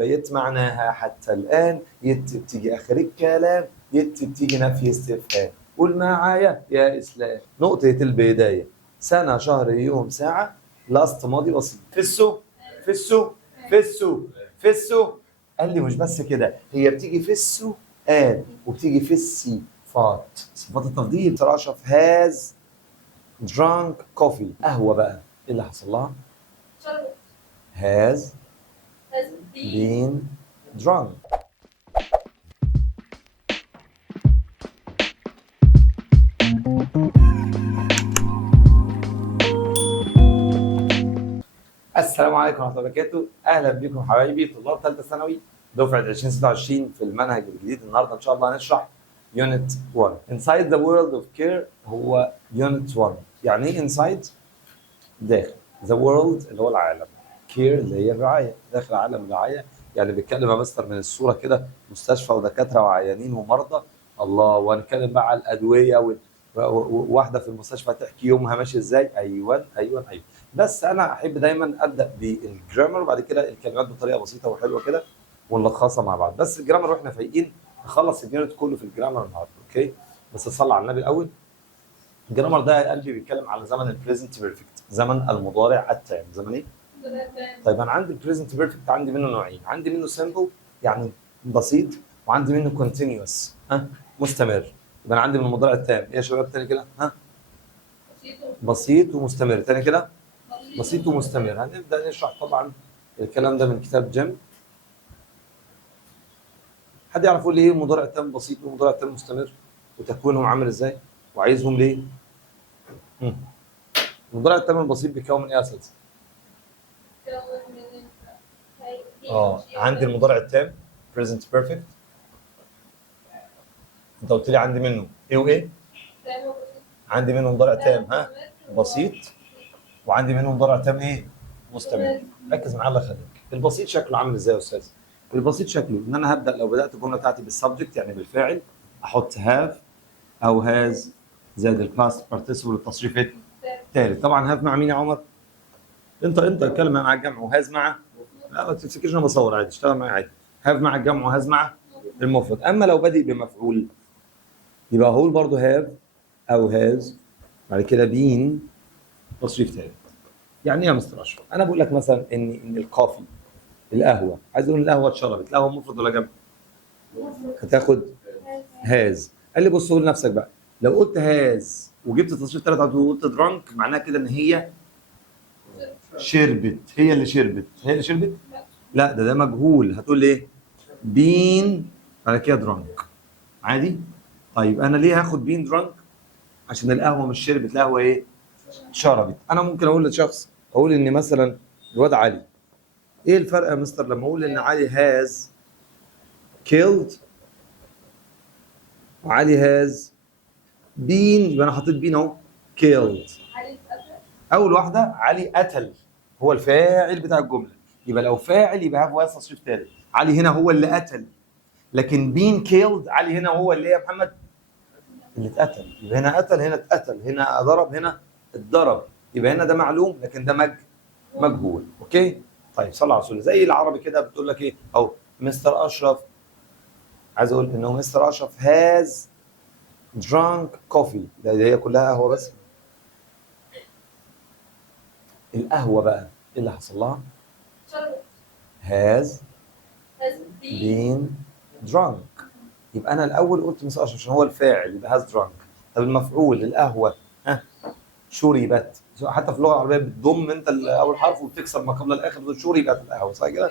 يبقى يت معناها حتى الآن، يت بتيجي آخر الكلام، يت بتيجي نفي استفهام. قول معايا يا إسلام. نقطة البداية سنة شهر يوم ساعة، لاست ماضي بسيط. فسو فسو فسو فسو. قال لي مش بس كده، هي بتيجي فسو قال وبتيجي فسي فات، صفات التفضيل. ترى أشرف هاز drunk coffee. قهوة بقى إيه اللي حصل لها؟ has been drunk. السلام عليكم ورحمة الله وبركاته. أهلا بكم حبايبي طلاب ثالثة ثانوي دفعة 2026 في المنهج الجديد. النهارده إن شاء الله هنشرح يونت 1 Inside the World of Care. هو يونت 1 يعني إيه inside؟ داخل. The world اللي هو العالم. Care اللي هي الرعاية. داخل عالم الرعاية يعني بيتكلم يا مستر من الصورة كده مستشفى ودكاترة وعيانين ومرضى. الله. وهنتكلم بقى على الأدوية واحدة في المستشفى تحكي يومها ماشي ازاي. ايوه. بس انا احب دايما ابدا بالجرامر وبعد كده الكلمات بطريقه بسيطه وحلوه كده ونلخصها مع بعض. بس الجرامر واحنا فايقين نخلص اليونت كله في الجرامر النهارده. اوكي بس صلى على النبي الاول. الجرامر ده يا قلبي بيتكلم على زمن البريزنت بيرفكت، زمن المضارع التام. زمن ايه؟ طيب انا عندي البريزنت بيرفكت عندي منه نوعين. عندي منه سمبل يعني بسيط، وعندي منه كونتينيوس مستمر. يبقى انا عندي من المضارع التام ايه يا شباب تاني كده؟ بسيط ومستمر. تاني كده بسيط ومستمر. هنبدا نشرح طبعا الكلام ده من كتاب جيم. حد يعرف يقول لي ايه المضارع التام بسيط والمضارع التام مستمر وتكوينهم عامل ازاي وعايزهم ليه؟ المضارع التام البسيط بيتكون من ايه يا اساتذه؟ عندي المضارع التام present perfect. انت قلت لي عندي منه ايه وايه؟ عندي منه مضارع تام بسيط، وعندي منه مضارع تام ايه؟ مستمر. ركز معايا الله يخليك. البسيط شكله عامل ازاي يا استاذ؟ البسيط شكله ان انا هبدا لو بدات الجمله بتاعتي بالسبجكت يعني بالفاعل احط هاف او هاز زائد الباست بارتيسيبل التصريف الثالث. طبعا هاف مع مين يا عمر؟ انت اتكلم مع الجمع، وهاز مع لا ما تفتكرش انا بصور عادي، اشتغل معايا عادي. هاف مع الجمع وهاز مع المفرد. اما لو بادئ بمفعول يبقى هقول برضه هاف او هاز بعد كده بين تصريف ثالث. يعني ايه يا مستر اشرف؟ انا بقول لك مثلا ان الكافي القهوه، عايز اقول القهوه اتشربت، القهوه مفرد ولا جمع؟ هتاخد هاز. قال لي بص قول لنفسك بقى، لو قلت هاز وجبت تصريف ثالث وقلت درانك معناها كده ان هي شربت. هي اللي شربت؟ لا ده مجهول. هتقول لي ايه؟ بين بعد كده درانك عادي. طيب انا ليه هاخد بين درانك؟ عشان القهوه مش شربت، القهوه ايه؟ شربت. انا ممكن اقول لشخص، اقول ان مثلا الواد علي، ايه الفرق يا مستر لما اقول ان علي هاز killed وعلي هاز بين؟ يبقى انا حطيت بين اهو killed. اول واحده علي قتل، هو الفاعل بتاع الجمله. يبقى لو فاعل يبقى هاف واز تصريف ثالث. علي هنا هو اللي قتل، لكن بين killed علي هنا هو اللي يا محمد اللي اتقتل. يبقى هنا قتل هنا اتقتل، هنا ضرب هنا اتضرب. يبقى هنا ده معلوم لكن ده مجهول. اوكي طيب صلى على رسول. زي العربي كده بتقول لك ايه اهو مستر اشرف، عايز اقول انه مستر اشرف هاز درانك كوفي. ده هي كلها قهوه بس. القهوه بقى ايه اللي حصل لها؟ هاز بين درانك. يبقى انا الاول قلت مستر اشرف عشان هو الفاعل يبقى هاز درانك. طب المفعول القهوه شربت. حتى في اللغه العربيه بتضم انت اول حرف وبتكسر ما قبل الاخر، بتقول شربت القهوه صح كده؟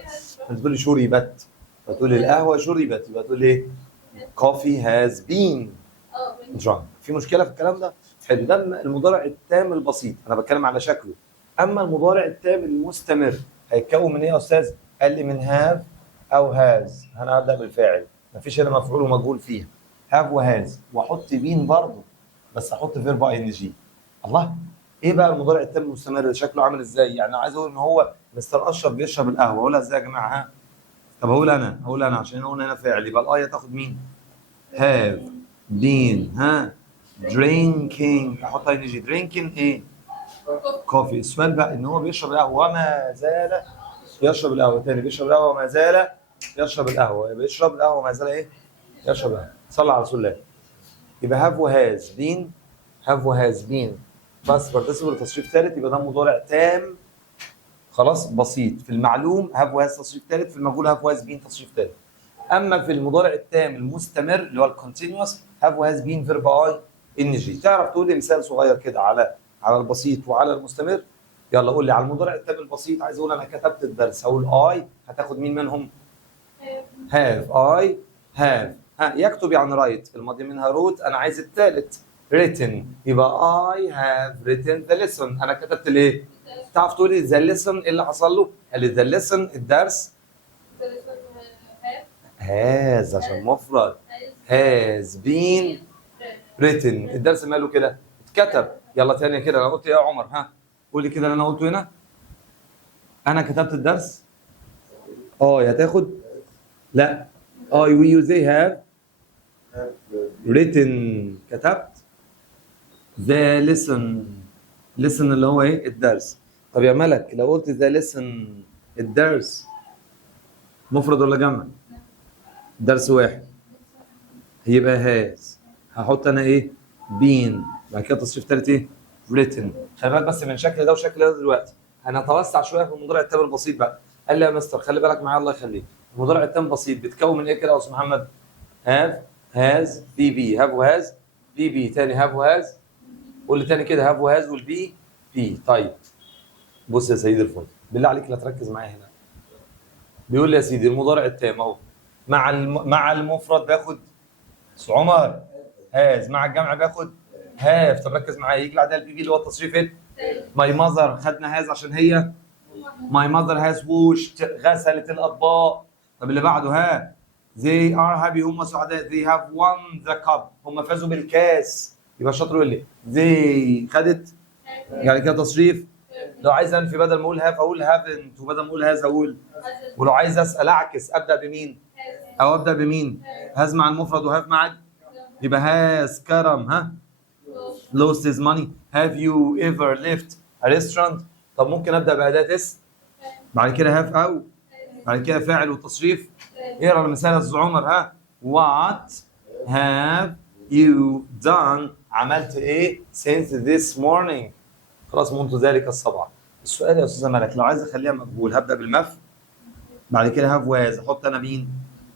انت تقول لي شربت فتقول لي القهوه شربت، يبقى تقول لي coffee has been drunk. في مشكله في الكلام ده؟ حلو. ده المضارع التام البسيط انا بتكلم على شكله. اما المضارع التام المستمر هيتكون من ايه يا استاذ؟ قال لي من have او has. انا هبدا بالفاعل، مفيش هنا مفعول ومجهول فيها. have وهاز واحط بين برضه بس احط فيرب اي ان جي. الله. ايه بقى المضارع التام المستمر شكله عامل ازاي؟ يعني عايز اقول ان هو مستر اشرف بيشرب القهوه، اقولها ازاي يا جماعه؟ طب هقول انا عشان اقول هنا فاعل يبقى الايه تاخد مين؟ have been drinking. احط اي ان جي. drinking ايه؟ كوفي. السؤال بقى ان هو بيشرب القهوه وما زال يشرب القهوه. تاني بيشرب القهوه وما زال يشرب القهوه، يبقى يشرب القهوه ما زال ايه؟ يشرب القهوه. صلى على رسول الله. يبقى have وhas been، have وhas been بس participle تصريف ثالث، يبقى ده مضارع تام خلاص بسيط. في المعلوم have وhas تصريف ثالث، في المجهول have وhas been تصريف ثالث. اما في المضارع التام المستمر اللي هو الكونتينوس have وhas been فيرب اي ان جي. تعرف تقول لي مثال صغير كده على البسيط وعلى المستمر؟ يلا قول لي على المضارع التام البسيط. عايز اقول انا كتبت الدرس، هقول اي، هتاخد مين منهم؟ have I have. ها يكتب يعني رايت، الماضي منها روت، انا عايز الثالث written، يبقى I have written the lesson. انا كتبت ليه؟ تعرف تقول لي the lesson ايه اللي حصل له؟ قال لي the lesson الدرس has عشان مفرد has been written. الدرس ماله كده؟ اتكتب. يلا تاني كده، انا قلت ايه يا عمر؟ ها قول لي كده اللي انا قلته هنا. انا كتبت الدرس هتاخد لا I we they have written. كتبت the lesson اللي هو ايه؟ الدرس. طب يا ملك لو قلت the lesson الدرس مفرد ولا جمع؟ درس واحد هيبقى has. هحط انا ايه؟ been. بعد كده تصريف ثالث ايه؟ written. خلي بالك بس من شكل ده وشكل ده دلوقتي. هنتوسع شويه في المضارع التام البسيط بقى. قال لي يا مستر خلي بالك معايا الله يخليك، المضارع التام بسيط بيتكون من ايه كده يا استاذ محمد؟ have has بي بي. have وhas بي بي. تاني have وhas. قول لي تاني كده have وhas والبي بي. طيب بص يا سيدي الفل، بالله عليك لا تركز معايا هنا. بيقول لي يا سيدي المضارع التام اهو مع المفرد باخد عمر has، مع الجمع باخد have. طب ركز معايا، يجي بعدها البي بي اللي هو التصريف ايه؟ ماي ماذر. خدنا has عشان هي my mother has washed، غسلت الاطباق. طب اللي بعده ها they are happy، هم سعداء they have won the cup، هم فازوا بالكاس. يبقى الشاطر يقول لي they خدت، يعني كده تصريف. لو عايز انفي بدل ما اقول have اقول haven't، وبدل ما اقول has اقول. ولو عايز اسال اعكس ابدا بمين؟ او ابدا بمين؟ has مع المفرد وهاف مع، يبقى has كرم ها lost his money. have you ever left a restaurant؟ طب ممكن ابدا باداه اسم، بعد كده هاف او، بعد كده فاعل والتصريف. اقرا المثال يا استاذ عمر. ها what have you done؟ عملت ايه since this morning؟ خلاص منذ ذلك الصباح. السؤال يا استاذه ملك لو عايز اخليها مقبول هبدا بالمف، بعد كده هاف واز، احط انا مين؟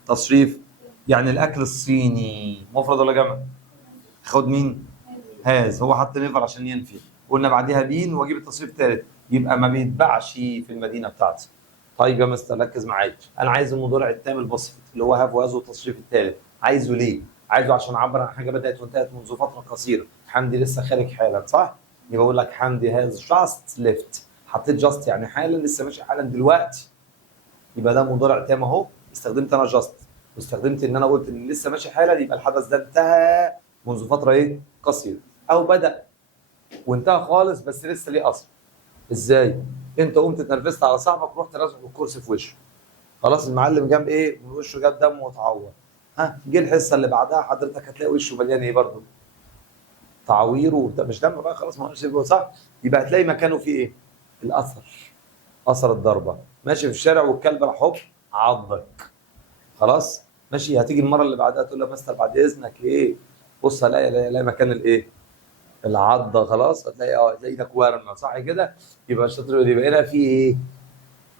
تصريف. يعني الاكل الصيني مفرد ولا جمع؟ خد مين؟ هاز. هو حط نيفر عشان ينفي، قلنا بعديها بين واجيب التصريف الثالث، يبقى ما بيتباعش في المدينه بتاعتي. طيب يا مستر ركز معايا، انا عايز المضارع التام البسيط اللي هو هاف واز والتصريف الثالث. عايزه ليه؟ عايزه عشان اعبر عن حاجه بدات وانتهت منذ فتره قصيره. حمدي لسه خارج حالا، صح؟ يبقى اقول لك حمدي هاز جاست ليفت. حطيت جاست يعني حالا، لسه ماشي حالا دلوقتي. يبقى ده مضارع تام اهو، استخدمت انا جاست واستخدمت ان انا قلت ان لسه ماشي حالا، يبقى الحدث ده انتهى منذ فتره ايه؟ قصيره. او بدا وانتهى خالص بس لسه ليه اثر. ازاي؟ انت قمت اتنرفزت على صاحبك ورحت رازعه بالكرسي في وشه. خلاص المعلم جاب ايه؟ من وشه جاب دم وتعور. ها جه الحصه اللي بعدها حضرتك هتلاقي وشه مليان ايه برضه؟ تعوير وبتاع، مش دم بقى خلاص، ما هوش صح؟ يبقى هتلاقي مكانه فيه ايه؟ الاثر، اثر الضربه. ماشي في الشارع والكلب راح هوب عضك. خلاص ماشي، هتيجي المره اللي بعدها تقول له مستر بعد اذنك ايه؟ بص هلاقي مكان الايه؟ العضه. خلاص هتلاقي ايدك ورمه، صح كده؟ يبقى الشاطر يبقى هنا في ايه؟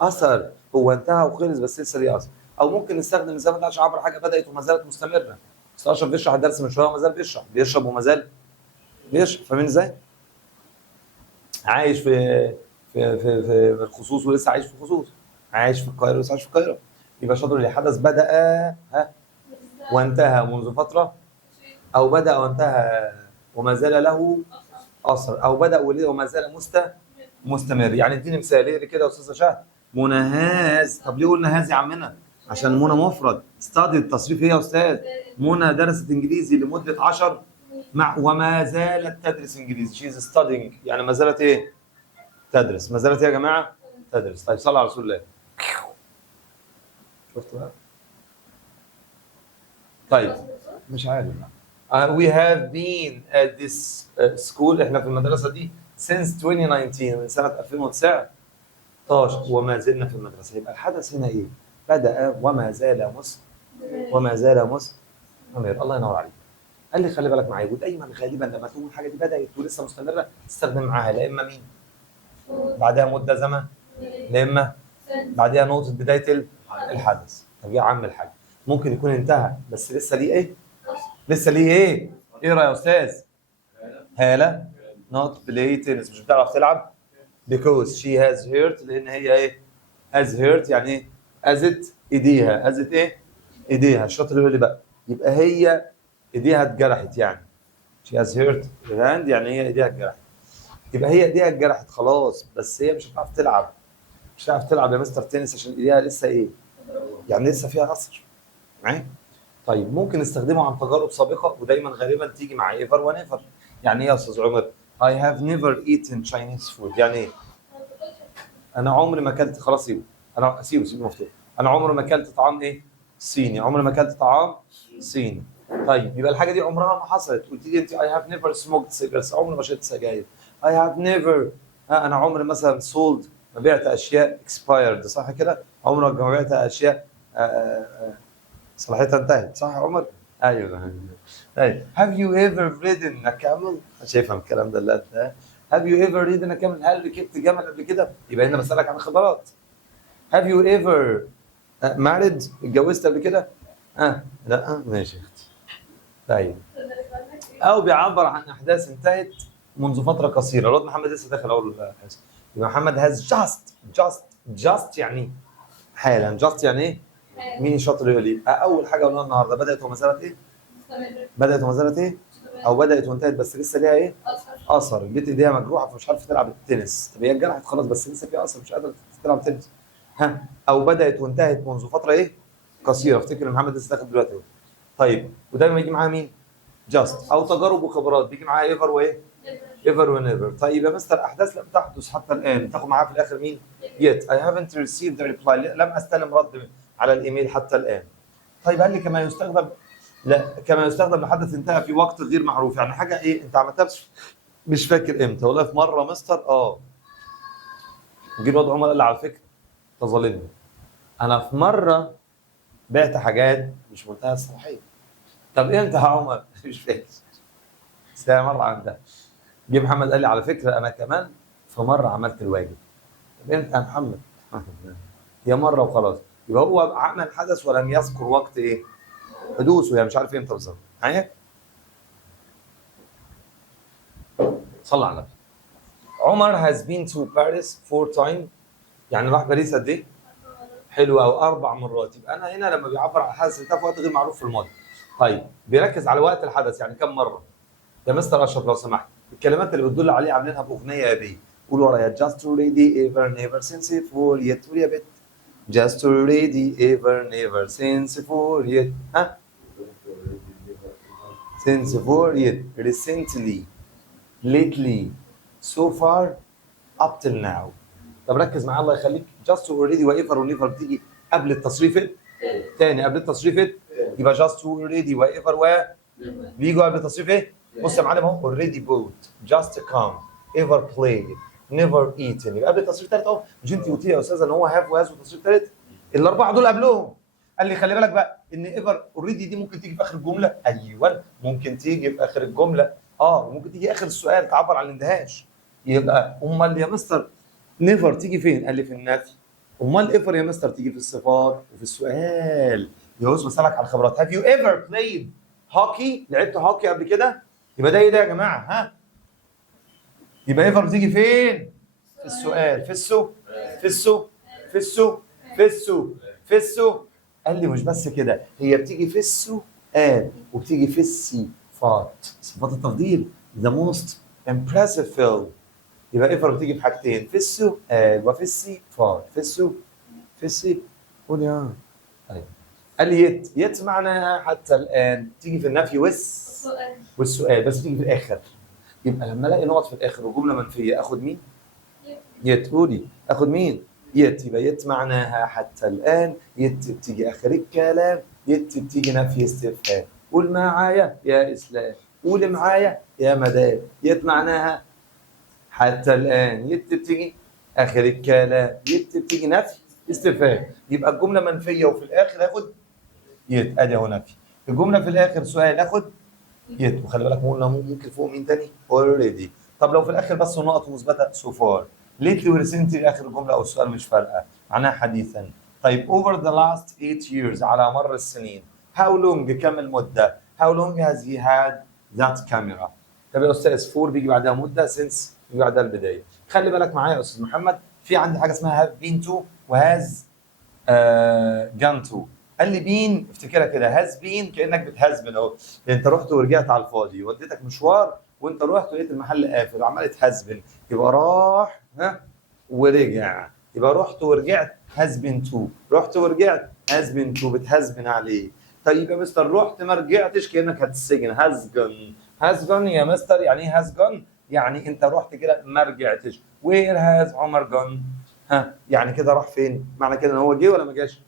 اثر. هو انتهى وخلص بس لسه ليه اثر. او ممكن نستخدم زي ما انت عبر حاجه بدات وما زالت مستمره. استاذ اشرف بيشرح الدرس من شويه وما زال بيشرب وما زال بيشرب. فاهمين ازاي؟ عايش في الخصوص ولسه عايش في الخصوص، عايش في القاهره ولسه عايش في القاهره. يبقى شاطر اللي حدث بدا وانتهى منذ فتره، او بدا وانتهى وما زال له اثر، او بدا وما زال مستمر. يعني اديني مثال ايه كده يا استاذه شهد؟ منى هاز. طب ليه قلنا هاز يا عمنا؟ عشان منى مفرد. ستادي التصريف ايه يا استاذ؟ منى درست انجليزي لمده 10 وما زالت تدرس انجليزي. شيز ستادينج يعني ما زالت ايه؟ تدرس. ما زالت ايه يا جماعه؟ تدرس. طيب صلى على رسول الله. شفتوا بقى؟ طيب مش عارف. we have been at this school، احنا في المدرسه دي since 2019 من سنه 2019 وما زلنا في المدرسه. يبقى الحدث هنا ايه؟ بدأ وما زال مستمر. الله ينور عليك. قال لي خلي بالك معايا، ودايما غالبا لما تقول الحاجه دي بدات ولسه مستمره تستخدم معاها لا اما مين؟ بعدها مده زمن، لا اما بعدها نقطه بدايه الحدث. طب يا عم الحاج، ممكن يكون انتهى بس لسه ليه ايه؟ لسه ليه ايه؟ ايه يا استاذ؟ هاله not play tennis، مش بتعرف تلعب because she has hurt، لان هي ايه؟ has hurt يعني ايه؟ اذت ايديها. اذت ايه؟ ايديها. الشاطر اللي بقى يبقى هي ايديها اتجرحت، يعني she has hurt her hand يعني هي ايديها اتجرحت. يبقى هي ايديها اتجرحت خلاص، بس هي مش هتعرف تلعب. مش هتعرف تلعب يا مستر تنس عشان ايديها لسه ايه؟ يعني لسه فيها اثر. معايا؟ طيب ممكن نستخدمه عن تجارب سابقه، ودايما غالبا تيجي مع ايفر ونيفر. يعني ايه يا استاذ عمر؟ I have never eaten Chinese food. يعني ايه؟ انا عمري ما اكلت، خلاص سيبه، انا سيبه مفتوح. انا عمري ما اكلت طعام ايه؟ صيني. عمري ما اكلت طعام صيني. طيب يبقى الحاجه دي عمرها ما حصلت. قلت لي انت I have never smoked cigarettes، عمري ما شربت سجاير. I have never انا عمري مثلا sold، ما بعت اشياء expired، صح كده؟ عمري ما بعت اشياء صلاحيتها انتهت، صح يا عمر؟ ايوه. ايوه. Have you ever ridden a camel؟ مش هيفهم الكلام ده الا انت. Have you ever ridden a camel؟ هل ركبت جمل قبل كده؟ يبقى هنا بسألك عن خبرات. Have you ever married؟ اتجوزت قبل كده؟ لا ماشي يا اختي. طيب. او بيعبر عن احداث انتهت منذ فتره قصيره. الواد محمد لسه داخل اول حاجه. يبقى محمد has just يعني حالا. just يعني ايه؟ مين شاطر يقول لي؟ اول حاجه قلناها النهارده بدات وما زالت ايه؟ بدات وما زالت ايه؟ او بدات وانتهت بس لسه ليها ايه؟ اثر. البنت ايديها مجروحه فمش عارفه تلعب التنس. طب هي اتجرحت خلاص بس لسه فيها اثر، مش قادره تلعب تنس. او بدات وانتهت منذ فتره ايه؟ قصيره. افتكر ان محمد لسه داخل دلوقتي. طيب ودايما يجي معاها مين؟ جاست. او تجارب وخبرات بيجي معاها ايفر وايه؟ ايفر ونيفر. طيب يا مستر احداث لم تحدث حتى الان تاخد معاها في الاخر مين؟ yet I haven't received a reply، لم استلم رد على الايميل حتى الان. طيب هل لي كما يستخدم؟ لا، كما يستخدم لحدث انتهى في وقت غير معروف. يعني حاجه ايه انت عملتها مش فاكر امتى. والله في مره مستر جه الواد عمر قال لي على فكره تظلمني، انا في مره بعت حاجات مش منتهى الصلاحيه. طب امتى يا عمر؟ مش فاكر. بس هي مره عملتها. جه محمد قال لي على فكره انا كمان في مره عملت الواجب. طب امتى يا محمد؟ هي مره وخلاص. يبقى هو عمل حدث ولم يذكر وقت ايه؟ حدوثه، يعني مش عارف امتى بالظبط. معايا؟ صلى على النبي. عمر has been to Paris 4 times، يعني راح باريس قد ايه؟ حلو قوي 4 مرات. يبقى انا هنا لما بيعبر عن الحدث انتهى في وقت غير معروف في الماضي. طيب بيركز على وقت الحدث، يعني كم مره؟ يا مستر اشرف لو سمحت الكلمات اللي بتدل عليه عاملينها باغنيه يا بيه. قول ورايا just already ever never since for yet. قول يا بت just already ever never since for yet. since for yet recently lately so far up till now. طب ركز معايا الله يخليك. just already وايفر ونيفر بتيجي قبل التصريف تاني. قبل التصريف يبقى just already وايفر بيجوا قبل التصريف ايه؟ بص يا معلم اهو already bought just come ever played never eaten. يبقى قبل التصريف الثالث اهو. مش انت قلتي يا استاذه ان هو have وهاز والتصريف الثالث؟ الاربعه دول قبلهم. قال لي خلي بالك بقى ان ايفر اوريدي دي ممكن تيجي في اخر الجمله. ايوه ممكن تيجي في اخر الجمله. ممكن تيجي اخر السؤال تعبر عن الاندهاش. يبقى امال يا مستر نيفر تيجي فين؟ قال لي في النفي. امال ايفر يا مستر تيجي في الصفات وفي السؤال. يوز بسالك على الخبرات. هاف يو ايفر بلايد هوكي؟ لعبت هوكي قبل كده؟ يبقى ده ايه ده يا جماعه؟ يبقى ايفر بتيجي فين؟ في السؤال. في السؤال. قال لي مش بس كده، هي بتيجي في السؤال وبتيجي في الصفات. صفات التفضيل the most impressive film. يبقى ايفر بتيجي في حاجتين، في السؤال وفي الصفات. في السؤال. قول يا طيب. قال لي يت معناها حتى الان تيجي في النفي والسؤال بس تيجي في الاخر. يبقى لما الاقي نقط في الاخر وجمله منفيه اخد مين؟ يت. قولي اخد مين؟ يت. يبقى يت معناها حتى الان. يت بتيجي اخر الكلام. يت بتيجي نفي استفهام. قول معايا يا اسلام، قول معايا يا مدام. يت معناها حتى الان. يت بتيجي اخر الكلام. يت بتيجي نفي استفهام، يبقى الجمله منفيه وفي الاخر هاخد يت، ادي اهو نفي. الجمله في الاخر سؤال هاخد يت، وخلي بالك قلنا ممكن فوق مين تاني؟ اوريدي. طب لو في الاخر بس نقط مثبته سو فار، ليتلي وريسنتلي اخر الجمله او السؤال مش فارقه، معناها حديثا. طيب over the last 8 years على مر السنين، how long كم المده؟ how long has he had that camera؟ طب يا استاذ فور بيجي بعدها مده، since بيجي بعدها البدايه. خلي بالك معايا يا استاذ محمد، في عندي حاجه اسمها have been to وهاز gone to. قال لي بين، افتكرها كده، هاز بين كانك بتهزمن اهو، يعني انت رحت ورجعت على الفاضي، وديتك مشوار وانت رحت ولقيت المحل قافل وعمال تهزبن، يبقى راح ورجع، يبقى رحت ورجعت هاز بين تو، رحت ورجعت هاز بين تو، بتهزبن عليه. طيب يا مستر رحت ما رجعتش كانك هتسجن، هاز جن. هاز جن يا مستر يعني ايه هاز جن؟ يعني انت رحت كده ما رجعتش. وير هاز عمر جن؟ يعني كده راح فين؟ معنى كده ان هو جه ولا ما جاش؟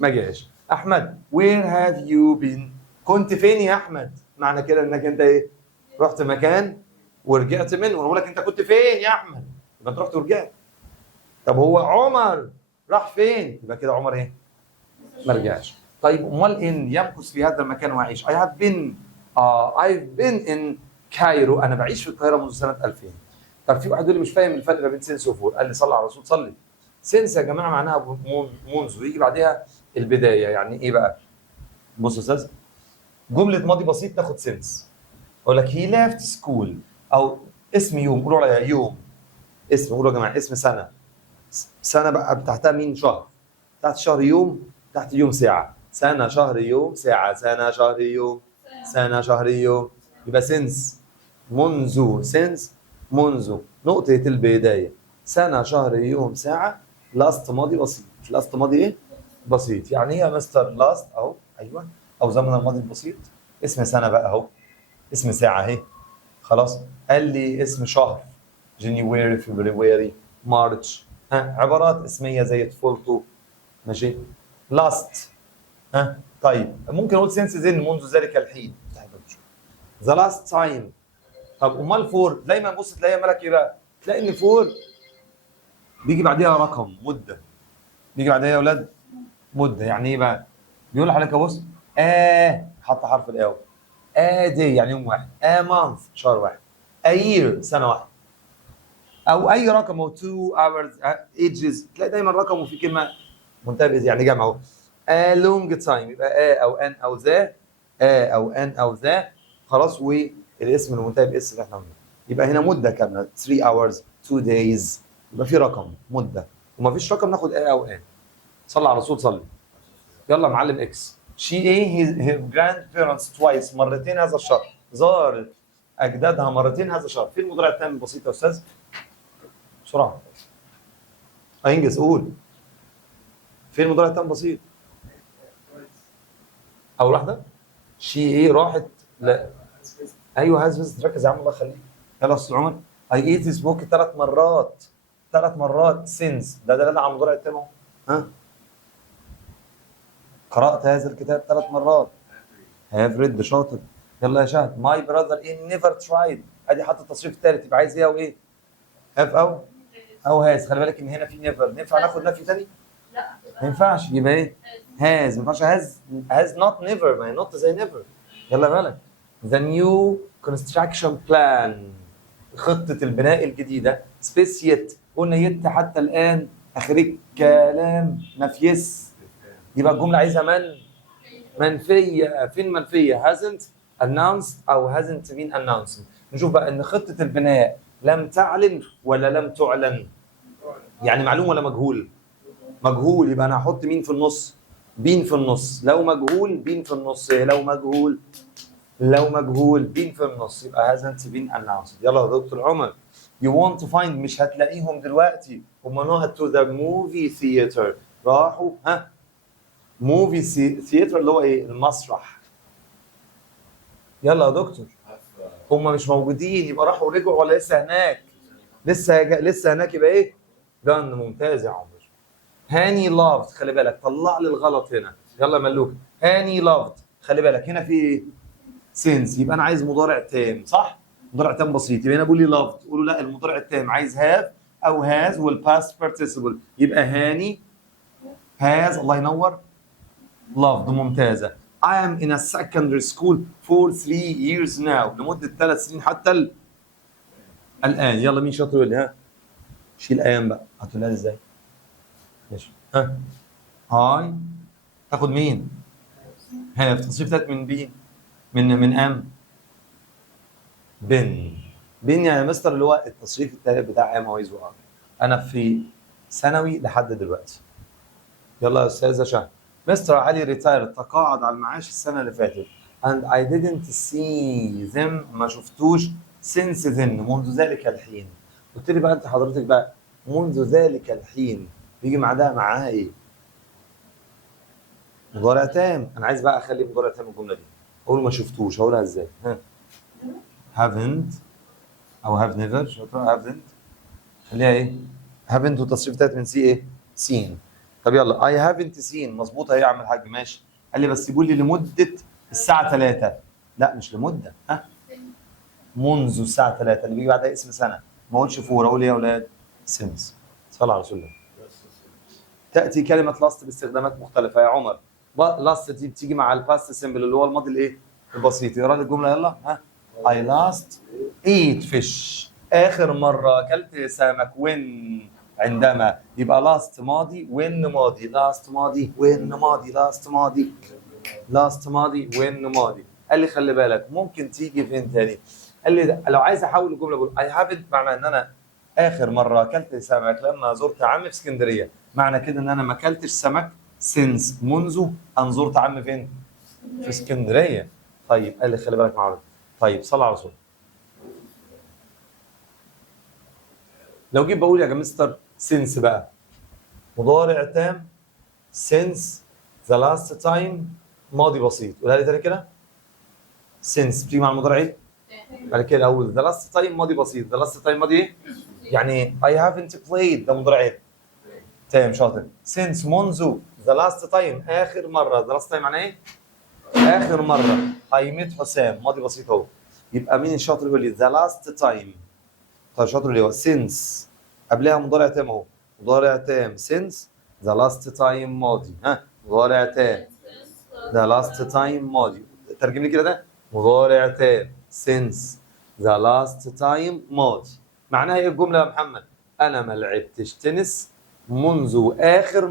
ما جاش. احمد where have you been؟ كنت فين يا احمد؟ معنى كده انك انت ايه؟ رحت مكان ورجعت منه، وانا بقول لك انت كنت فين يا احمد؟ يبقى انت رحت ورجعت. طب هو عمر راح فين؟ يبقى كده عمر ايه؟ ما رجعش. طيب امال ان يمكث في هذا المكان ويعيش، I have been I've been in كايرو، انا بعيش في القاهره منذ سنه 2000. طب في واحد يقول لي مش فاهم الفرق ما بين سينس وفور، قال لي صلي على الرسول صلي. سينس يا جماعه معناها منذ، يجي بعدها البدايه. يعني ايه بقى؟ بص يا استاذ، جمله ماضي بسيط تاخد سينس. اقول لك هي ليفت سكول، او اسم يوم، قولوا عليها يوم. اسم، قولوا يا جماعه اسم سنه. سنه بقى تحتها مين؟ شهر. تحت شهر يوم، تحت يوم ساعه. سنه شهر يوم ساعه، سنه شهر يوم، سنه شهر يوم. يبقى سينس منذ، سينس منذ نقطه البدايه، سنه شهر يوم ساعه. لاست ماضي بسيط. لاست ماضي ايه؟ بسيط. يعني ايه يا مستر لاست؟ اهو ايوه، او زمن الماضي البسيط. اسم سنه بقى اهو، اسم ساعه اهي. خلاص. قال لي اسم شهر، جانيوري، فبراير، مارتش. عبارات اسميه زي طفولته. ماشي. لاست. طيب ممكن اقول سينس زين، منذ ذلك الحين. ذا لاست تايم. طب امال فور؟ دايما بص تلاقيها مالك ايه بقى؟ تلاقي ان فور بيجي بعديها رقم مده، بيجي بعديها يا اولاد مده. يعني ايه بقى؟ بيقول لحضرتك بص، حط حرف الاو، دي يعني يوم واحد، مانث شهر واحد، year سنه واحده، او اي رقم، او 2 hours ages، تلاقي دايما رقم وفي كلمه منتبه يعني جمع اهو. long time يبقى او ان او ذا، او ان او ذا. خلاص. والاسم المنتهي باس اللي احنا قلناه، يبقى هنا مده كامله 3 hours 2 days، يبقى في رقم مده، وما فيش رقم ناخد او ان. صلى على الرسول صلي. يلا معلم اكس. she her grandparents twice، مرتين هذا الشهر. زارت اجدادها مرتين هذا الشهر. في المضارع التام البسيط يا استاذ؟ بسرعه انجز قول. فين المضارع التام البسيط؟ اول واحده شي ايه راحت؟ لا ايوه هاز بس ركز يا عم الله يخليك. يلا يا استاذ عمر. اي ايت سموك 3 مرات، 3 مرات سينس، ده دلاله على المضارع التام اهو. قرات هذا الكتاب 3 مرات. هاف ريد شاطر. يلا يا شهد. ماي براذر ان نيفر ترايد، ادي حط التصريف الثالث، يبقى عايز ايه او ايه؟ هاف او هاز. خلي بالك ان هنا في نيفر، ينفع ناخد نفي ثاني؟ لا ما ينفعش، يبقى ايه؟ هاز. ما ينفعش هاز نوت نيفر، ما هي نوت زي نيفر. يلا بالك. ذا نيو كونستراكشن بلان، خطه البناء الجديده. سبيس يت، قلنا يت حتى الان اخرج كلام نفيس، يبقى الجمله عايزها منفيه. فين منفيه؟ hasn't announced او hasn't been announced. نشوف بقى ان خطه البناء لم تعلن ولا لم تعلن. يعني معلوم ولا مجهول؟ مجهول، يبقى انا هحط مين في النص؟ بين في النص. لو مجهول بين في النص، لو مجهول بين في النص، يبقى hasn't been announced. يلا يا دكتور عمر. you want to find، مش هتلاقيهم دلوقتي، هم راحوا to the movie theater، راحوا موفي ثياتر اللي هو ايه؟ المسرح. يلا يا دكتور. هم مش موجودين، يبقى راحوا ورجعوا ولا لسه هناك؟ لسه هناك، يبقى ايه؟ جن. ممتاز يا عمر. هاني لافد، خلي بالك طلع لي الغلط هنا. يلا يا ملوك. هاني لافد، خلي بالك هنا في ايه؟ سينس، يبقى انا عايز مضارع تام صح؟ مضارع تام بسيط، يبقى هنا بقول لي لافد، قولوا لا المضارع التام عايز هاف او هاز والباست بارتيسيبل، يبقى هاني has الله ينور loved ممتازة. I am in a secondary school for 3 years now لمدة 3 سنين حتى الآن. يلا مين شاطر يقول لي ها؟ شيل أيام بقى هتقولها لي إزاي؟ ماشي ها؟ هاي تاخد مين؟ have تصريف ذات من بي من ام بن يعني مستر اللي هو التصريف الثالث بتاع ام ويز وار. انا في ثانوي لحد دلوقتي. يلا يا استاذه شهد. مستر علي ريتاير تقاعد على المعاش السنه اللي فاتت and I didn't see them ما شفتوش since then منذ ذلك الحين. قلت لي بقى انت حضرتك بقى منذ ذلك الحين بيجي معاها ايه؟ مضارع تام. انا عايز بقى اخلي مضارع تام الجمله دي. اقول ما شفتوش هقولها ازاي؟ ها haven't او have never شاطر haven't خليها ايه؟ haven't وتصريف تالت من سي ايه؟ seen. طب يلا I haven't seen مظبوطه ايه يا عم الحاج ماشي. قال لي بس يقول لي لمده الساعه 3. لا مش لمده ها منذ الساعه 3 اللي بيجي بعدها اسم سنه. ما اقولش فور اقول ايه يا اولاد؟ since. صلى على رسول الله. تاتي كلمه لاست باستخدامات مختلفه يا عمر. لاست دي بتيجي مع الباست سيمبل اللي هو الماضي الايه؟ البسيط. اقرا لي الجمله يلا ها. I last ate fish اخر مره اكلت سمك when عندما. يبقى لاست ماضي when ماضي لاست ماضي when ماضي لاست ماضي لاست ماضي when ماضي. قال لي خلي بالك ممكن تيجي فين تاني. قال لي لو عايز احول الجمله بقول I haven't معنى ان انا اخر مره اكلت سمك لما زرت عمي في اسكندريه. معنى كده ان انا ما اكلتش سمك since منذ ان زرت عمي فين؟ في اسكندريه. طيب قال لي خلي بالك معايا. طيب صلى على رسول. لو جيت بقول يا مستر since بقى مضارع تام since the last time ماضي بسيط. قولها لي تاني كده. since بتيجي مع المضارع ايه؟ بعد كده اول the last time ماضي بسيط. the last time ماضي ايه؟ يعني I haven't played ده مضارع ايه؟ تام شاطر. since منذ the last time اخر مره. the last time معناه ايه؟ اخر مره. I met حسام ماضي بسيط اهو. يبقى مين الشاطر يقول لي the last time. طيب شاطر اللي هو since قبلها مضارع تام اهو. مضارع تام since the last time ماضي. ها مضارع تام the last time ماضي. ترجم لي كده ده مضارع تام since the last time ماضي. معناها ايه الجمله يا محمد؟ انا ما لعبتش تنس منذ اخر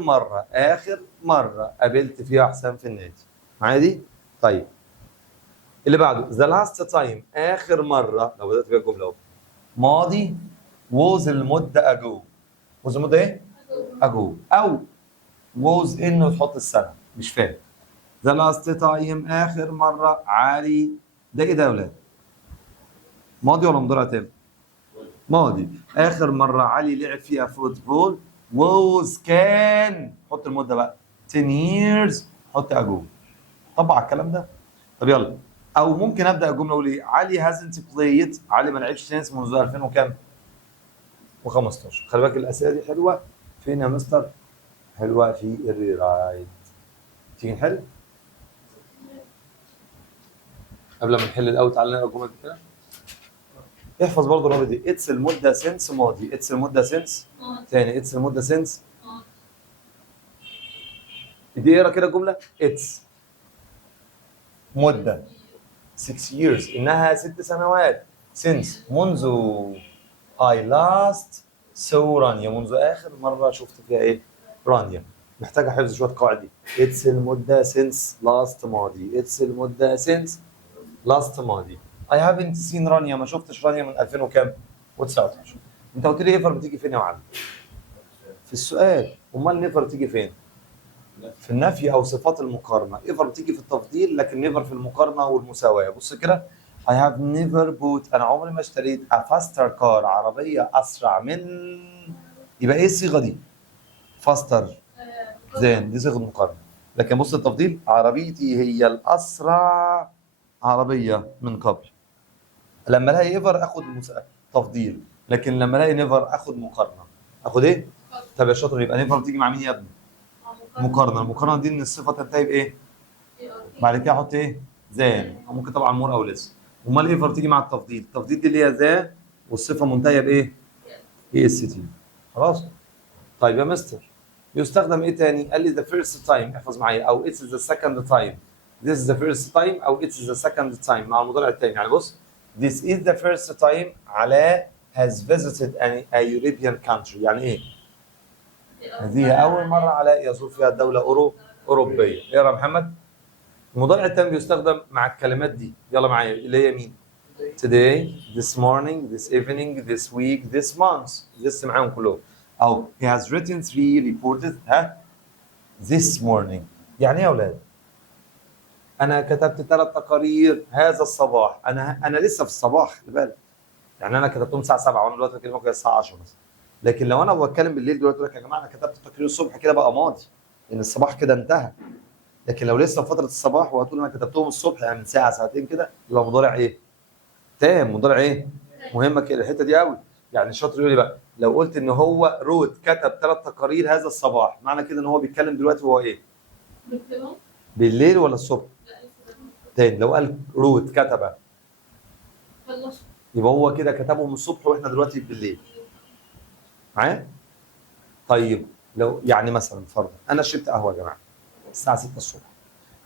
مره قابلت فيها حسام في النادي. معايا دي؟ طيب اللي بعده the last time اخر مره. لو بدات بيها الجمله اهو ماضي was المده ago. was المده ايه؟ ago او was انه تحط السنه. مش فاهم. the last time اخر مره علي ده ايه ده يا اولاد؟ ماضي ولا مضارع تام؟ ماضي. اخر مره علي لعب فيها فوتبول was كان حط المده بقى 10 years حط ago. طبع الكلام ده. طب يلا او ممكن ابدا الجمله اقول ايه؟ علي hasn't played علي ما لعبش تنس منذ 2000 وكام؟ و15. خلي بالك الاسئله دي حلوه فين يا مستر؟ حلوه في الريرايت. تيجي نحل؟ قبل ما نحل الاول تعالى نقرا الجمله دي كده. احفظ برضه الرابط دي. اتس المده سنس ماضي. اتس المده سنس تاني. اتس المده سنس دي. اقرا كده الجمله. اتس مده 6 years انها 6 سنوات. since منذ I last saw رانيا منذ اخر مره شفت فيها ايه؟ رانيا. محتاجه حفظ شويه قواعد دي. اتس المده since last ماضي. اتس المده since last ماضي. I haven't seen رانيا ما شفتش رانيا من 2000 وكام؟ و19. انت قلت لي ايفر بتيجي فين يا معلم؟ في السؤال. امال نيفر تيجي فين؟ في النفي او صفات المقارنه. ايفر بتيجي في التفضيل لكن نيفر في المقارنه والمساواه. بص كده I have never bought انا عمري ما اشتريت a faster car عربيه اسرع من. يبقى ايه الصيغه دي؟ faster زين دي صيغه مقارنه. لكن بص التفضيل عربيتي هي الاسرع عربيه من قبل. لما الاقي ايفر اخد تفضيل لكن لما الاقي نيفر اخد مقارنه. اخد ايه؟ طب يا شاطر يبقى نيفر بتيجي مع مين يا ابني؟ مقارنه. المقارنه دي ان الصفه تنتهي بايه؟ بعد كده احط ايه؟ زان. او ممكن طبعا مور او لسه. امال ايفر تيجي مع التفضيل. التفضيل دي اللي هي ذا والصفه منتهيه بايه؟ اي اس تي. خلاص. طيب يا مستر يستخدم ايه تاني؟ قال لي the first time، احفظ معايا، او it's the second time. This is the first time او it's the second time مع المضارع التاني. يعني بص this is the first time علاء has visited a European country. يعني ايه؟ هذه أول مرة علاء يزور فيها دولة أوروبية. يلا محمد. المضارع التام بيستخدم مع الكلمات دي، يلا معايا، اللي هي مين؟ today, this morning, this evening, this week, this month. this معاهم كلهم. أو he has written 3 reported this morning. يعني إيه يا أولاد؟ أنا كتبت 3 تقارير هذا الصباح. أنا لسه في الصباح، خلي بالك. يعني أنا كتبتهم الساعة 7 وأنا دلوقتي بكلمكم الساعة 10 مثلا. لكن لو أنا بتكلم بالليل دلوقتي أقول لك يا جماعة أنا كتبت تقرير الصبح، كده بقى ماضي، لأن الصباح كده انتهى. لكن لو لسه في فترة الصباح وهتقول أنا كتبتهم الصبح، يعني من ساعة ساعتين كده، يبقى مضارع إيه؟ تام. مضارع إيه؟ مهمة كده الحتة دي قوي. يعني الشاطر يقول لي بقى لو قلت إن هو روت كتب 3 تقارير هذا الصباح، معنى كده إن هو بيتكلم دلوقتي وهو إيه؟ بالليل ولا الصبح؟ تاني، لو قال روت كتب يبقى هو كده كتبهم الصبح واحنا دلوقتي بالليل. معايا؟ طيب لو يعني مثلا فرضا انا شربت قهوه يا جماعه الساعه 6 الصبح،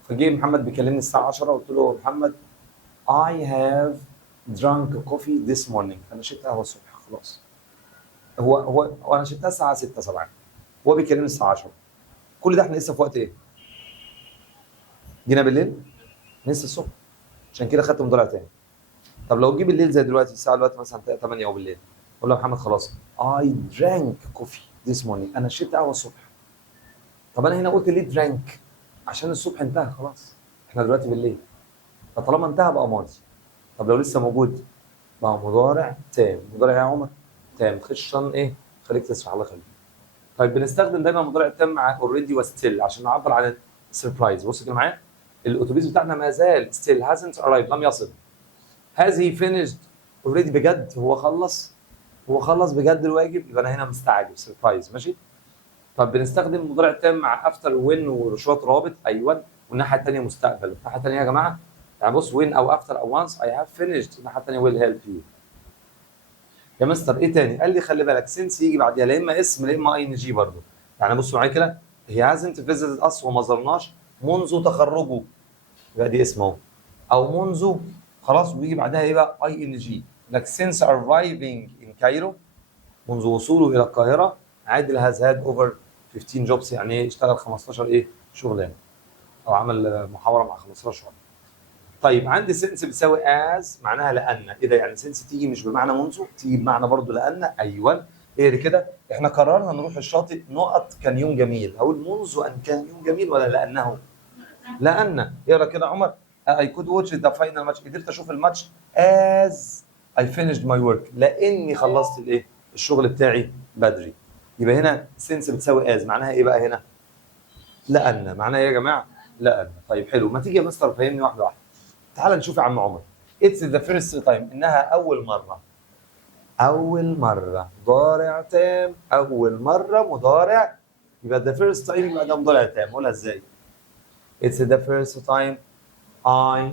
فجه محمد بيكلمني الساعه 10، قلت له محمد I have drunk coffee this morning. انا شربت قهوه الصبح خلاص. هو انا شربتها الساعه 6 7، هو بيكلمني الساعه 10. كل ده احنا لسه في وقت ايه؟ جينا بالليل؟ لسه الصبح. عشان كده خدت مضارع تاني. طب لو جه بالليل زي دلوقتي الساعه دلوقتي مثلا 8 او بالليل، اقول له محمد خلاص I drank coffee this morning. انا شربت قهوه الصبح. طب انا هنا قلت ليه drank؟ عشان الصبح انتهى خلاص، احنا دلوقتي بالليل، فطالما انتهى بقى ماضي. طب لو لسه موجود بقى مضارع تام. مضارع يا عمر تام. تخش عشان ايه؟ خليك تسمع، الله يخليك. طيب بنستخدم دايما مضارع تام مع اوريدي وستيل عشان نعبر عن السربرايز. بص كده معايا، الاتوبيس بتاعنا ما زال ستيل hasn't arrived، لم يصل. has he finished already، بجد هو خلص بجد الواجب، يبقى انا هنا مستعجل سربرايز. ماشي. طب بنستخدم مضارع تام مع افتر وين وشويه رابط، ايوه، والناحيه الثانيه مستقبل. الناحيه الثانيه يا جماعه يعني بص وين او افتر او وانس اي هاف فينيشد، الناحيه الثانيه ويل هيلب يو. يا مستر ايه تاني؟ قال لي خلي بالك سينس يجي بعديها لا اما اسم لا اما اي ان جي برضه. يعني بصوا معايا كده، هي هازنت فيزيتد اس، وما زرناش منذ تخرجه، يبقى دي اسم اهو. او منذ خلاص ويجي بعدها ايه بقى؟ اي ان جي. لك since arriving in Cairo، منذ وصوله الى القاهره، عادل هاز هاد اوفر 15 جوبس، يعني ايه؟ اشتغل 15 ايه؟ شغلانه، او عمل محاوره مع 15 شغل. طيب عندي سنس بتساوي از، معناها لان. ايه ده؟ يعني سنس تيجي مش بمعنى منذ، تيجي بمعنى برضه لان. ايوه ايه دي كده؟ احنا قررنا نروح الشاطئ نقط كان يوم جميل، هقول منذ ان كان يوم جميل ولا لانه؟ لان. اقرا كده عمر. I could watch the final match، قدرت اشوف الماتش as I finished my work، لاني خلصت الايه؟ الشغل بتاعي بدري. يبقى هنا سنس بتساوي as، معناها ايه بقى هنا؟ لان. معناها ايه يا جماعه؟ لان. طيب حلو، ما تيجي يا مستر فهمني واحده واحده. تعال نشوف يا عم عمر. It's the first time، انها اول مره. اول مره مضارع تام، اول مره مضارع، يبقى the first time يبقى ده مضارع تام. قولها ازاي؟ It's the first time I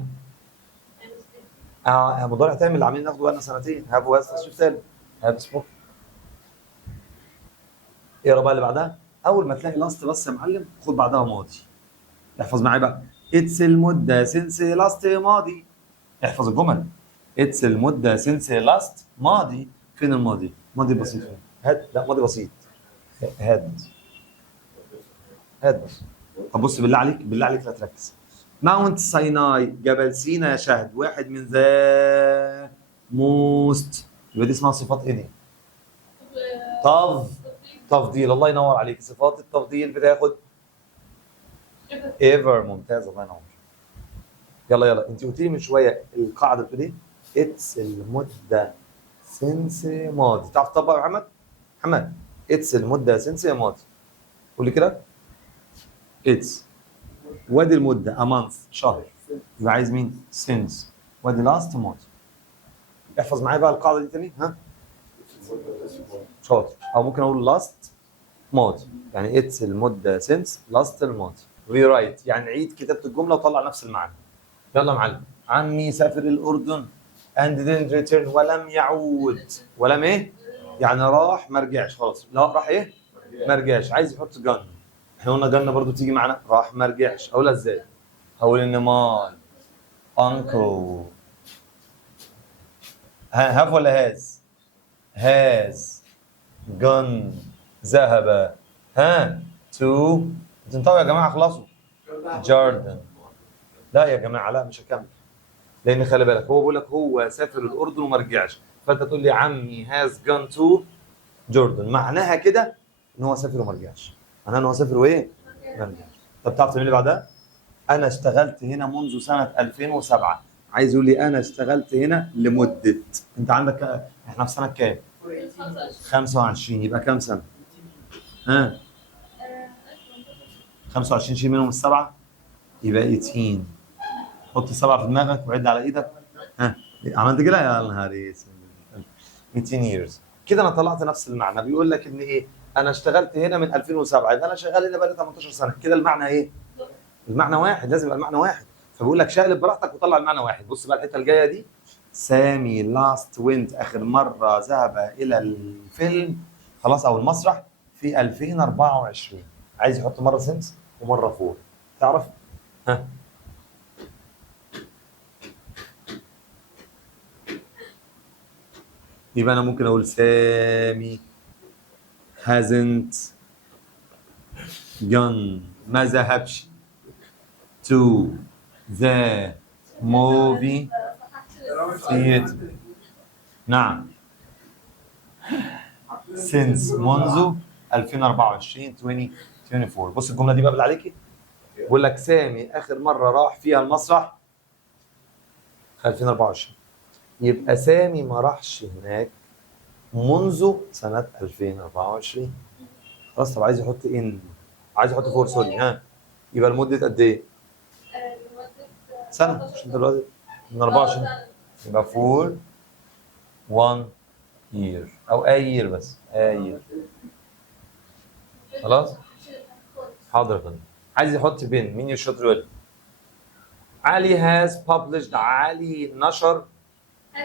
مضارع تام اللي عاملين ناخده بقالنا سنتين. have was تصريف ثالث. have spoken. اقرا بقى اللي بعدها. اول ما تلاقي لاست بس يا معلم خد بعدها ماضي. احفظ معايا بقى. اتس المده سنس لاست ماضي. احفظ الجمل. اتس المده سنس لاست ماضي. فين الماضي؟ ماضي بسيط فين؟ هاد، لا ماضي بسيط. هاد بس. طب بص بالله عليك لا تركز. ماونت سيناي، جبل سينا يا شهد، واحد من ذا موست، يبقى دي اسمها صفات ايه دي؟ تفضيل. الله ينور عليك. صفات التفضيل بتاخد ايفر. ممتاز، الله ينور. يلا انت قلت لي من شويه القاعده بتقول ايه؟ اتس المده سنس ماضي. تعرف تطبق يا محمد؟ اتس المده سنس ماضي. قول لي كده. اتس وادي المده a month شهر، يبقى عايز مين؟ سنس. وادي لاست ماضي. احفظ معايا بقى القاعده دي تاني. ها شاطر. او ممكن اقول لاست ماضي، يعني اتس المده سنس لاست الماضي. ري رايت يعني عيد كتابه الجمله وطلع نفس المعنى. يلا يا معلم. عمي سافر الاردن and didn't return، ولم يعود. ولم ايه؟ يعني راح ما رجعش خلاص. لا راح ايه؟ ما رجعش، عايز يحط جن. احنا قلنا جن برضو تيجي معانا، راح ما رجعش. اقولها ازاي؟ هقول ان ماي انكل هاف ولا هاز جن ذهب تو. انتوا يا جماعه خلصوا. جاردن. لا يا جماعه لا مش هكمل، لان خلي بالك هو بيقول لك هو سافر الاردن وما رجعش، فانت تقول لي عمي هاز جون تو جوردن، معناها كده ان هو سافر وما رجعش، معناها ان هو سافر وايه؟ ما رجعش. طب تعرف تعمل اللي بعدها؟ انا اشتغلت هنا منذ سنه 2007. عايز يقول لي انا اشتغلت هنا لمده، انت عندك احنا في سنه كام؟ 25. يبقى كام سنه؟ ها 25 شيل منهم السبعه يبقى 18. حط السبعه في دماغك وعد على ايدك. ها عملت كده يا نهار اسود. 200 years. كده انا طلعت نفس المعنى. بيقول لك ان ايه؟ انا اشتغلت هنا من 2007، يبقى انا شغال هنا بقالي 18 سنه. كده المعنى ايه؟ المعنى واحد، لازم يبقى المعنى واحد. فبيقول لك شقلب براحتك وطلع المعنى واحد. بص بقى الحته الجايه دي. سامي لاست وينت اخر مره ذهب الى الفيلم خلاص او المسرح في 2024. عايز يحط مره سنس ومره فور. تعرف؟ ها يبقى انا ممكن اقول سامي hasn't gone ما ذهبش to the movie theater. نعم since منذ 2024 2024. بص الجمله دي بقى بالله عليكي. بقول لك سامي اخر مره راح فيها المسرح 2024، يبقى سامي ما راحش هناك منذ سنه 2024. خلاص. طب عايز يحط ان، عايز يحط فور سوري. ها يبقى لمده قد ايه؟ سنه. مش انت دلوقتي من 24 يبقى فور 1 year او اي year بس اي year. خلاص. حاضر يا فندم. عايز يحط بين مين الشاطر يقول؟ علي has published. علي نشر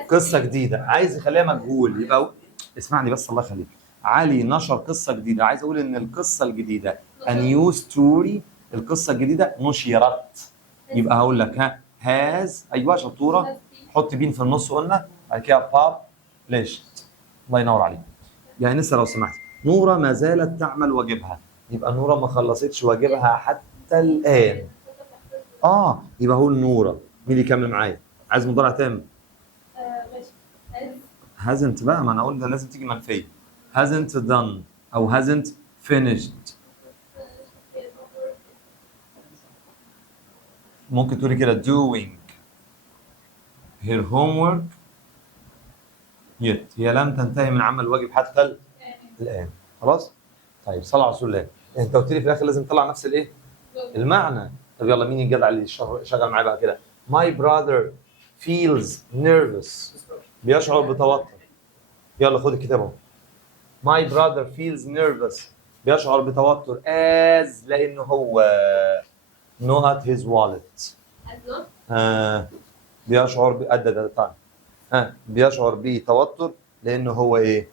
قصه جديده. عايز يخليها مجهول يبقى اسمعني بس الله يخليك. علي نشر قصه جديده. عايز اقول ان القصه الجديده a new story. القصه الجديده نشرت. يبقى هقول لك has. ايوه شطوره. حط بين في النص قلنا. بعد كده published. الله ينور عليك. يعني لسه لو سمحت نوره ما زالت تعمل واجبها. يبقى نوره ما خلصتش واجبها حتى الان. يبقى هو نوره. مين اللي يكمل معايا؟ عايز مضارع تام. hasn't بقى، ما انا قلنا لازم تيجي منفيه. hasn't done او hasn't finished. ممكن تقولي كده doing her homework yet. هي لم تنتهي من عمل الواجب حتى الان. خلاص. طيب صلى على رسول الله. انت قلت لي في الاخر لازم تطلع نفس الايه؟ المعنى. طب يلا مين الجدع اللي شغال معايا بقى كده؟ my brother feels nervous. بيشعر بتوتر. يلا خد الكتاب اهو. my brother feels nervous. بيشعر بتوتر as لانه هو not his wallet. بيشعر بيشعر بتوتر لانه هو ايه؟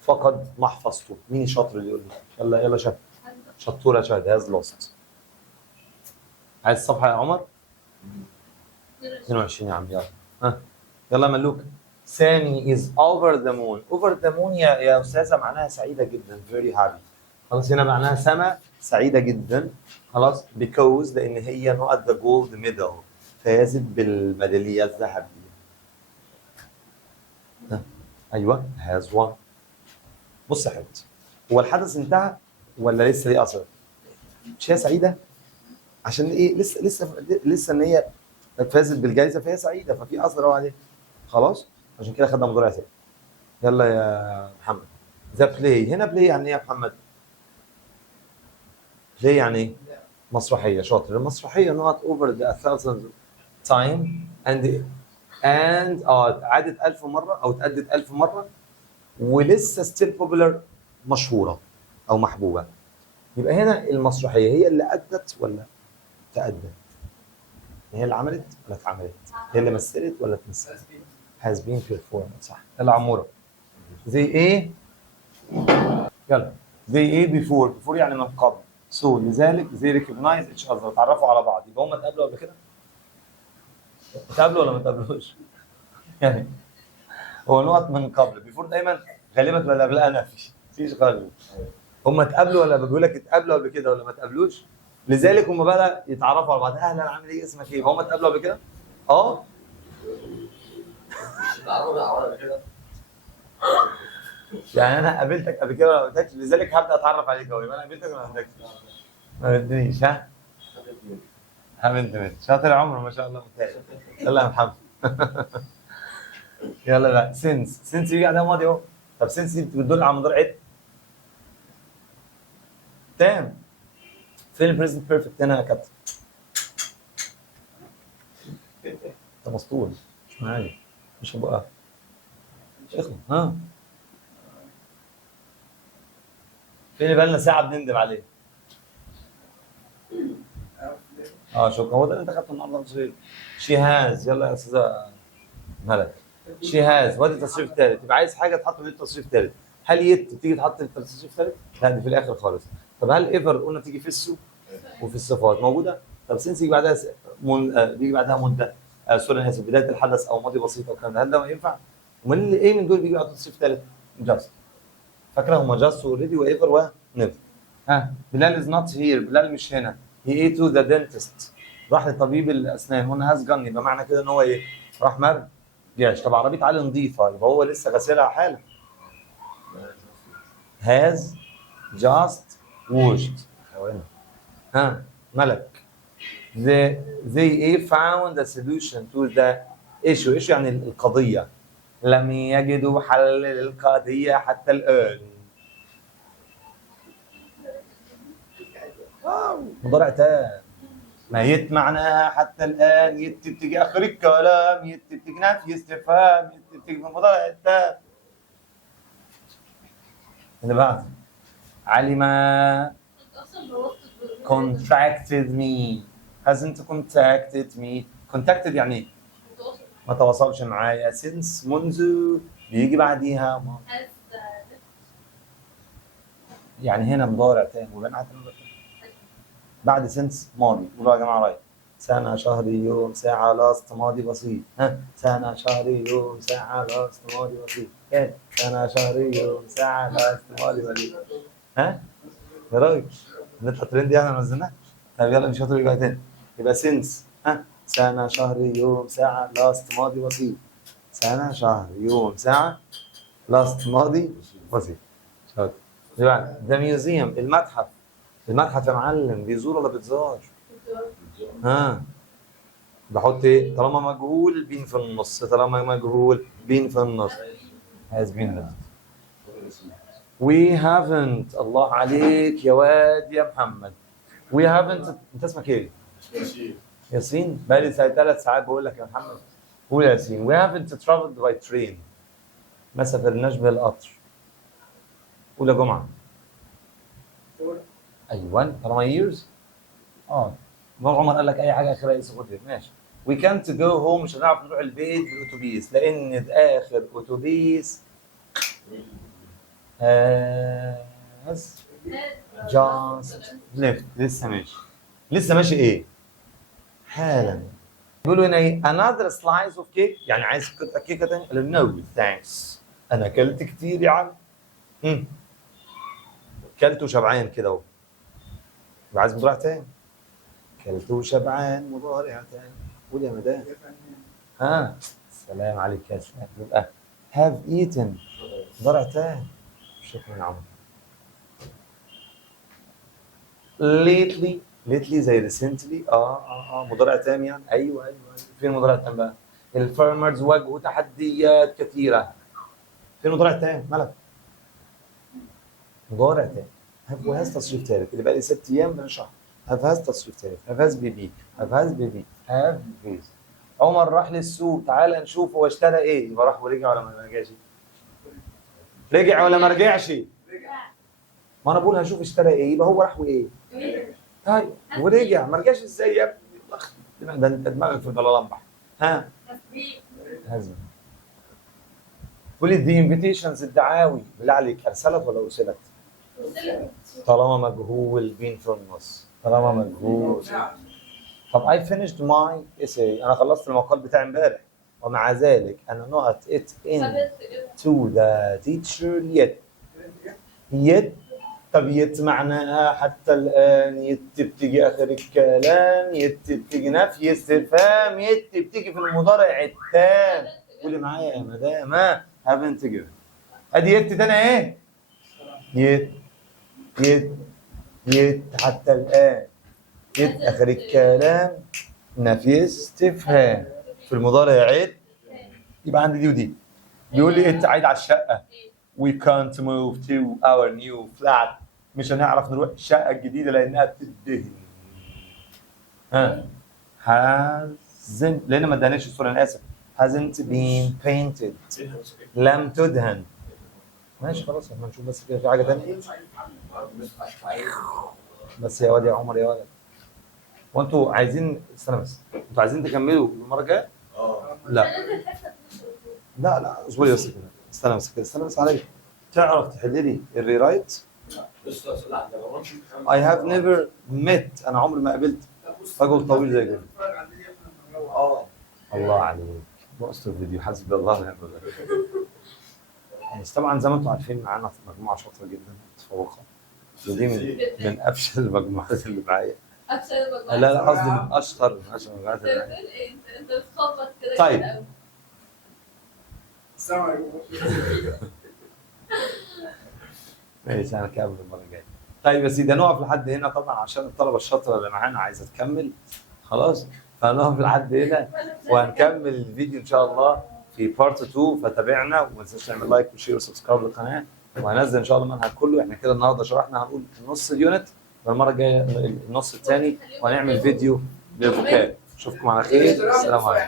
فقد محفظته. مين الشاطر اللي يقول لي؟ يلا يلا شاهد. شطوره شاهد. has lost. عايز الصفحه يا عمر؟ 22 يا عم. يلا يلا ملوك. سامي is over the moon. over the moon يا استاذه معناها سعيده جدا. very happy. خلاص هنا معناها سما سعيده جدا. خلاص because لان هي نقط the gold medal. فازت بالميداليه الذهبيه. ايوه has won. بص يا حبيبتي، هو الحدث انتهى ولا لسه ليه اثر؟ مش هي سعيده؟ عشان ايه؟ لسه ان هي فازت بالجائزه فهي سعيده ففي اثر اهو عليه. خلاص عشان كده خدنا مضارع ثاني. يلا يا محمد. ذا بلاي. هنا بلاي يعني ايه يا محمد؟ بلاي يعني ايه؟ مسرحيه. شاطر. المسرحيه نقط اوفر ذا 1000 تايم اند اتعادت 1000 مره او اتأدت 1000 مره ولسه ستيل بوبولار مشهوره او محبوبه. يبقى هنا المسرحيه هي اللي ادت ولا تأدت؟ هي اللي عملت ولا اتعملت؟ هي اللي مثلت ولا اتمثلت؟ has been performed. صح. يلا عموره. زي ايه؟ يلا. they ايه before يعني من قبل. so لذلك they recognize each other اتعرفوا على بعض. يبقى هم اتقابلوا قبل كده؟ اتقابلوا ولا ما اتقابلوش؟ يعني هو نقط من قبل بيفور دايما غالبا تبقى قبلها نفي مفيش غالبا. هم اتقابلوا ولا بيقول لك اتقابلوا قبل كده ولا ما اتقابلوش؟ لذلك هم بقى يتعرفوا على بعض. اهلا عامل ايه اسمك ايه؟ هم اتقابلوا قبل كده؟ اه يعني انا قابلتك قبل كده ولا ما قابلتكش لذلك هبدا اتعرف عليك اهو. يبقى انا قابلتك ولا ما قابلتكش؟ ما قابلتنيش ها؟ قابلتني شاطر يا عمرو ما شاء الله ممتاز. يلا يا محمد. يلا بقى سنس يجي عليها ماضي اهو. طب سنس دي بتدل على مضارع ايه؟ تام. فين البريزنت بيرفكت هنا يا كابتن؟ انت مسطول مش معايا مش هبقى اخلص ها. فين اللي بقالنا ساعه بنندم عليه؟ شكرا هو ده اللي انت خدته النهارده مصري. شي هاز يلا يا استاذه ملك. شي هاز وادي التصريف الثالث. يبقى عايز حاجه تحط في التصريف الثالث. هل يت تيجي تحط في التصريف الثالث؟ لا دي في الاخر خالص. طب هل ايفر قلنا تيجي في السو وفي الصفات موجوده؟ طب سنس يجي بعدها بيجي بعدها مده سوري انا اسف بدايه الحدث او ماضي بسيط او الكلام ده. هل ده ما ينفع؟ امال ايه من دول بيجي بعد التصريف الثالث؟ جاست. فاكره هم جاست واوريدي وايفر ونيفر. بلال از نوت هير. بلال مش هنا. هي ايه تو ذا دنتست. راح لطبيب الاسنان. هنا هاز جن يبقى معنى كده ان هو ايه؟ راح مرجعش. طب عربيه علي نظيفه يبقى هو لسه غسلها حالا. هاز جاست ووشد. ملك. they found a solution to the issue يعني القضيه. لم يجدوا حل للقضيه حتى الان. مضارع تام. ما يت معناها حتى الان. يت بتيجي اخر الكلام. يت بتيجي نفي استفهام. يت بتيجي في المضارع التام. اللي بعد علم contacted me hasn't contacted me. contacted يعني ايه؟ ما تواصلش معايا. since منذ بيجي بعديها يعني هنا مضارع تام وبين بعد سنس ماضي. قولوا يا جماعه رايح. سنه شهر يوم ساعه لاست ماضي بسيط. سنه شهر يوم ساعه لاست ماضي بسيط. سنه شهر يوم ساعه لاست ماضي بسيط. يا راجل نطلع ترند يعني ما نزلناش. طب يلا مش هتقول بقى تاني. يبقى سنس سنه شهر يوم ساعه لاست ماضي بسيط. سنه شهر يوم ساعه لاست ماضي بسيط. شاطر. ذا ميوزيوم المتحف. المتحف يا معلم بيزور ولا بتزار؟ بحط ايه؟ طالما مجهول بين في النص. طالما مجهول بين في النص. has been done. we haven't. الله عليك يا واد يا محمد. we haven't. انت اسمك ايه؟ ياسين. بقالي 3 ساعات بقول لك يا محمد. قول يا ياسين. we haven't traveled by train. ما سافرناش بالقطر. قول يا جمعه. ايوه طالما years عمر قال لك اي حاجه اخرها اس غدير ماشي. we can't go home. مش هنعرف نروح البيت بالاتوبيس لان اخر اتوبيس has just left. لسه ماشي ايه؟ حالا. بيقولوا هنا ايه؟ another slice of cake يعني عايز قطعه كيكه ثانيه؟ قالوا no thanks انا اكلت كتير يا عم. اكلت وشبعان كده اهو. عايز مضارع تاني. اكلت وشبعان مضارع تاني. قول يا مدام. السلام عليك يا شباب. يبقى have eaten مضارع تاني. شكرا يا عمرو. lately زي recently مضارع تام يعني. ايوه فين المضارع التام بقى؟ الفارمرز واجهوا تحديات كثيره. فين المضارع التام؟ ملك. مضارع تام. have وهاز تصريف ثالث. اللي بقى لي 6 ايام بنشرح. have هاز تصريف ثالث. have هاز بيبي. have هاز بيبي. have بيز. عمر راح للسوق. تعال نشوف هو اشترى ايه. يبقى راح ورجع ولا ما رجعش؟ رجع ولا ما رجعش؟ ما انا بقول هشوف اشترى ايه يبقى هو راح وايه؟ طيب ورجع. ما رجعش ازاي يا ابني؟ ده انت دماغك في البلالمبح. هزم. قولي the invitations الدعاوي بالله عليك ارسلت ولا ارسلت؟ طالما مجهول بين في النص، طالما مجهول. طب I finished my essay، انا خلصت المقال بتاعي امبارح، ومع ذلك انا not it in to the teacher yet. yet طب يت معناها حتى الآن، يت بتيجي آخر الكلام، يت بتيجي نفي استفهام، يت بتيجي في المضارع التام. قولي معايا يا مدام haven't given. ادي يت ده انا ايه؟ يت حتى الآن، يت آخر الكلام، نفي استفهام، في المضارع يت. يبقى عندي دي ودي. بيقول لي انت عايد على الشقة. We can't move to our new flat. مش هنعرف نروح الشقة الجديدة لأنها بتدهن. hasn't، لأن ما ادهنتش الصورة، أنا آسف. hasn't been painted. لم تدهن. ماشي خلاص، احنا نشوف بس كده في حاجة تانية. بس يا واد يا عمر يا ولد. وانتوا عايزين استنى بس، انتوا عايزين تكملوا المرة الجاية؟ لا اصبري بس كده، استنى بس عليا. تعرف تحل لي الريرايت؟ I have never met، انا عمري ما قابلت رجل طويل زي كده. الله عليك، بوست الفيديو، حسبي الله ونعم الوكيل. بس طبعا زي ما انتم عارفين معانا مجموعه شاطره جدا متفوقه، ودي من افشل المجموعات اللي معايا. لا قصدي من اشطر المجموعات اللي معايا. انت بتخبط كده. طيب السلام عليكم. ماشي، انا كامل المره الجايه. طيب يا سيدي هنقف لحد هنا طبعا عشان الطلبه الشاطره اللي معانا عايزه تكمل، خلاص فهنقف لحد هنا وهنكمل الفيديو ان شاء الله في بارت 2. فتابعنا وما تنساش تعمل لايك وشير وسبسكرايب للقناه، وهنزل ان شاء الله المنهج كله. احنا كده النهارده شرحنا هنقول نص اليونت، والمره الجايه النص الثاني، وهنعمل فيديو للفوكاب. اشوفكم على خير، السلام عليكم.